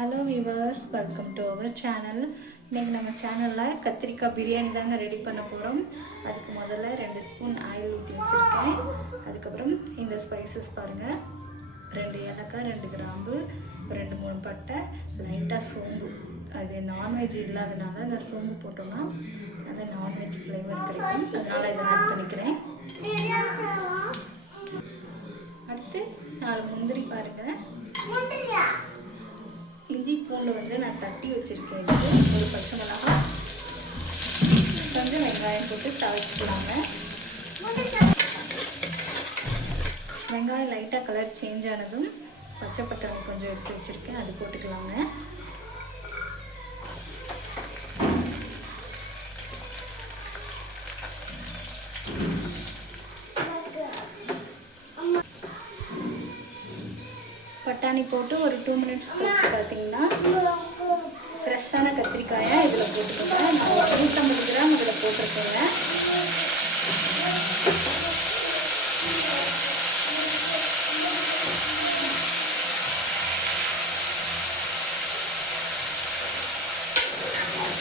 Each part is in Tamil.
Hello viewers, welcome to our channel. இன்றைக்கி நம்ம சேனலில் கத்திரிக்காய் பிரியாணி தாங்க ரெடி பண்ண போகிறோம். அதுக்கு முதல்ல 2 ஸ்பூன் ஆயில் ஊற்றி வச்சுருக்கேன். அதுக்கப்புறம் இந்த ஸ்பைசஸ் பாருங்கள், 2 ஏலக்காய், 2 கிராம்பு, 2-3 பட்டை, லைட்டாக சோம்பு. அது நான்வெஜ் இல்லாதனால இந்த சோம்பு போட்டோம்னா அந்த நான்வெஜ் ஃப்ளேவர் கிடைக்கும், அதனால் இதை ஆட் பண்ணிக்கிறேன். அடுத்து 4 முந்திரி பாருங்கள். இஞ்சி பூண்டு வந்து நான் தட்டி வச்சுருக்கேன். ஒரு பச்சை மிளகாய், கொஞ்சம் வெங்காயம் போட்டு தவச்சிக்கலாங்க. வெங்காயம் லைட்டாக கலர் சேஞ்ச் ஆனதும் பச்சை பட்டாணி கொஞ்சம் எடுத்து வச்சுருக்கேன், அது போட்டுக்கலாங்க. பட்டாணி போட்டு ஒரு 2 மினிட்ஸ் கழிச்சு பார்த்தீங்கன்னா ஃப்ரெஷ்ஷான கத்திரிக்காயை இதில் போட்டுக்கோங்க. நான் 150 கிராம் இதில் போட்டிருக்கேங்க.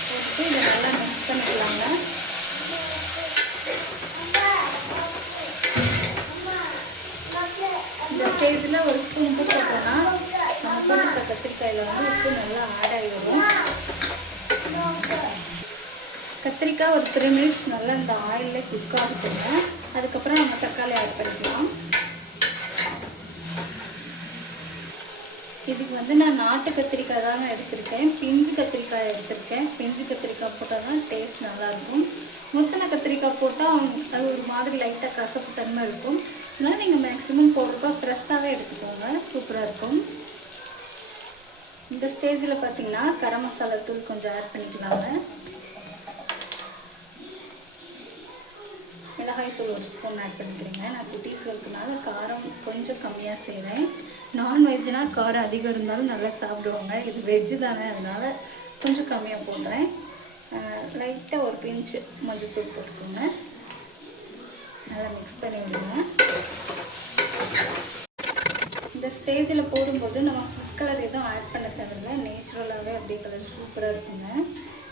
போட்டு இதை நல்லா மிக்ஸ் பண்ணிக்கலாங்க. இந்த ஸ்டேஜில் ஒரு ஸ்பூன் உப்பு போட்டோம்னா நம்ம போட்டுக்க கத்திரிக்காயில் வந்து உப்பு நல்லா ஆட் ஆகி வரும். கத்திரிக்காய் ஒரு 3 மினிட்ஸ் நல்லா இந்த ஆயிலில் குக் ஆகிட்டுங்க. அதுக்கப்புறம் நம்ம தக்காளி ஆட் பண்ணிக்கலாம். இதுக்கு வந்து நான் நாட்டு கத்திரிக்காய் தாங்க எடுத்திருக்கேன், பிஞ்சு கத்திரிக்காய் எடுத்திருக்கேன். பிஞ்சு கத்திரிக்காய் போட்டால் தான் டேஸ்ட் நல்லாயிருக்கும். முத்தின கத்திரிக்காய் போட்டால் அது ஒரு மாதிரி லைட்டாக கசப்பு தன்மை இருக்கும். அதனால் நீங்கள் மேக்ஸிமம் போடுறப்ப ஃப்ரெஷ்ஷாகவே எடுத்துக்கோங்க, சூப்பராக இருக்கும். இந்த ஸ்டேஜில் பார்த்தீங்கன்னா கரம் மசாலா தூள் கொஞ்சம் ஆட் பண்ணிக்கலாங்க. மிளகாய் தூள் ஒரு ஸ்பூன் ஆட் பண்ணிக்கிறேங்க. நான் குட்டீஸ்களுக்குனால காரம் கொஞ்சம் கம்மியாக செய்கிறேன். நான்வெஜ்னால் காரம் அதிகம் இருந்தாலும் நல்லா சாப்பிடுவாங்க. இது வெஜ்ஜு தானே, அதனால் கொஞ்சம் கம்மியாக போடுறேன். லைட்டாக ஒரு பிஞ்சு மஞ்சள் தூள் போட்டுக்கோங்க. நல்லா மிக்ஸ் பண்ணி விடுங்க. இந்த ஸ்டேஜில் போடும்போது நம்ம ஃபுட் கலர் எதுவும் ஆட் பண்ண தேவையில்லை, நேச்சுரலாகவே அப்படியே கலர் சூப்பராக இருக்குங்க.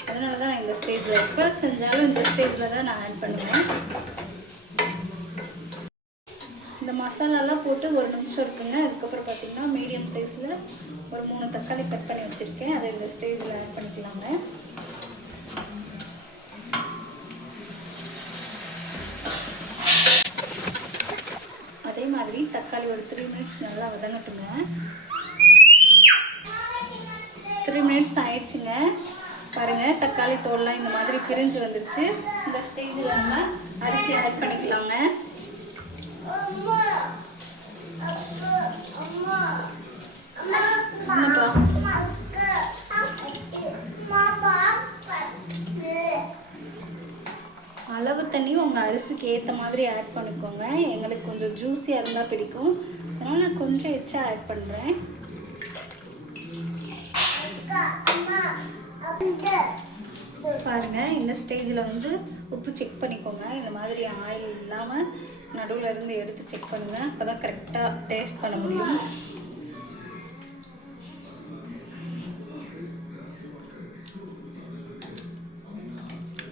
அதனால தான் நான் இந்த ஸ்டேஜில் எப்போ செஞ்சாலும் இந்த ஸ்டேஜில் தான் நான் ஆட் பண்ணுவேன். இந்த மசாலாலாம் போட்டு ஒரு நிமிஷம் இருக்குங்க. அதுக்கப்புறம் பார்த்திங்கன்னா மீடியம் சைஸில் ஒரு 3 தக்காளி கட் பண்ணி வச்சுருக்கேன், அதை இந்த ஸ்டேஜில் ஆட் பண்ணிக்கலாங்க. அதே மாதிரி தக்காளி ஒரு 3 மினிட்ஸ் நல்லா வதங்கட்டுங்க. 3 மினிட்ஸ் ஆயிடுச்சுங்க. பாருங்கள், தக்காளி தோல்லாம் இந்த மாதிரி பிரிஞ்சு வந்துடுச்சு. இந்த ஸ்டேஜில் நம்ம அரிசி ஆட் பண்ணிக்கலாங்க. அளவு தண்ணி உங்கள் அரிசிக்கு ஏற்ற மாதிரி ஆட் பண்ணிக்கோங்க. எங்களுக்கு கொஞ்சம் ஜூஸியாக இருந்தால் பிடிக்கும், அதனால் நான் கொஞ்சம் எச்சா ஆட் பண்ணுறேன். பாருங்கள், இந்த ஸ்டேஜில் வந்து உப்பு செக் பண்ணிக்கோங்க. இந்த மாதிரி ஆயில் இல்லாமல் நடுவில் இருந்து எடுத்து செக் பண்ணுங்கள், அப்போ தான் கரெக்டாக டேஸ்ட் பண்ண முடியும்.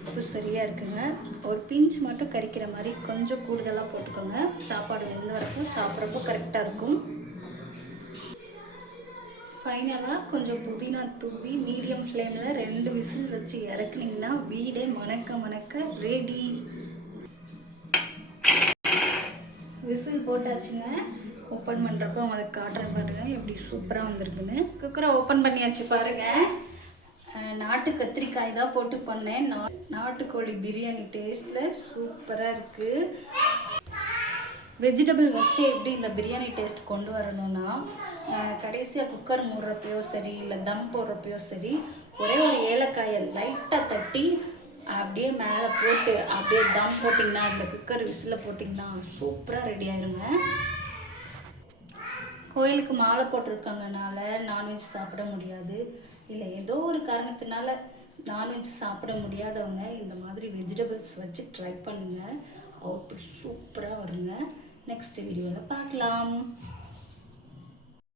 உப்பு சரியாக இருக்குங்க. ஒரு பிஞ்ச் மட்டும் கறிக்கிற மாதிரி கொஞ்சம் கூடுதலாக போட்டுக்கோங்க. சாப்பாடு வெந்த வரைக்கும் சாப்பிட்றப்போ கரெக்டாக இருக்கும். ஃபைனலாக கொஞ்சம் புதினா தூவி மீடியம் ஃப்ளேமில் 2 விசில் வச்சு இறக்குனிங்கன்னா வீடே மணக்க மணக்க ரெடி. விசில் போட்டாச்சுங்க. ஓப்பன் பண்ணுறப்போ உங்களுக்கு காட்டுறேன் பாருங்கள் எப்படி சூப்பராக வந்திருக்குன்னு. குக்கரை ஓப்பன் பண்ணியாச்சு பாருங்கள். நாட்டு கத்திரிக்காய் தான் போட்டு பண்ணேன். நாட்டுக்கோழி பிரியாணி டேஸ்ட்டில் சூப்பராக இருக்குது. வெஜிடபிள் வச்சு எப்படி இந்த பிரியாணி டேஸ்ட் கொண்டு வரணும்னா, கடைசியாக குக்கர் மூடுறப்பையோ சரி, இல்லை தம் போடுறப்பையோ சரி, ஒரே ஒரு ஏலக்காயை லைட்டாக தட்டி அப்படியே மேலே போட்டு அப்படியே தம் போட்டிங்கன்னா, இந்த குக்கர் விசில் போட்டிங்கன்னா சூப்பராக ரெடி ஆயிருங்க. கோயிலுக்கு மாலை போட்டிருக்காங்கனால நான்வெஜ் சாப்பிட முடியாது, இல்லை ஏதோ ஒரு காரணத்தினால நான்வெஜ் சாப்பிட முடியாதவங்க இந்த மாதிரி வெஜிடபிள்ஸ் வச்சு ட்ரை பண்ணுங்கள். அவுட்புட் சூப்பராக வருங்க. நெக்ஸ்ட் வீடியோவில் பார்க்கலாம்.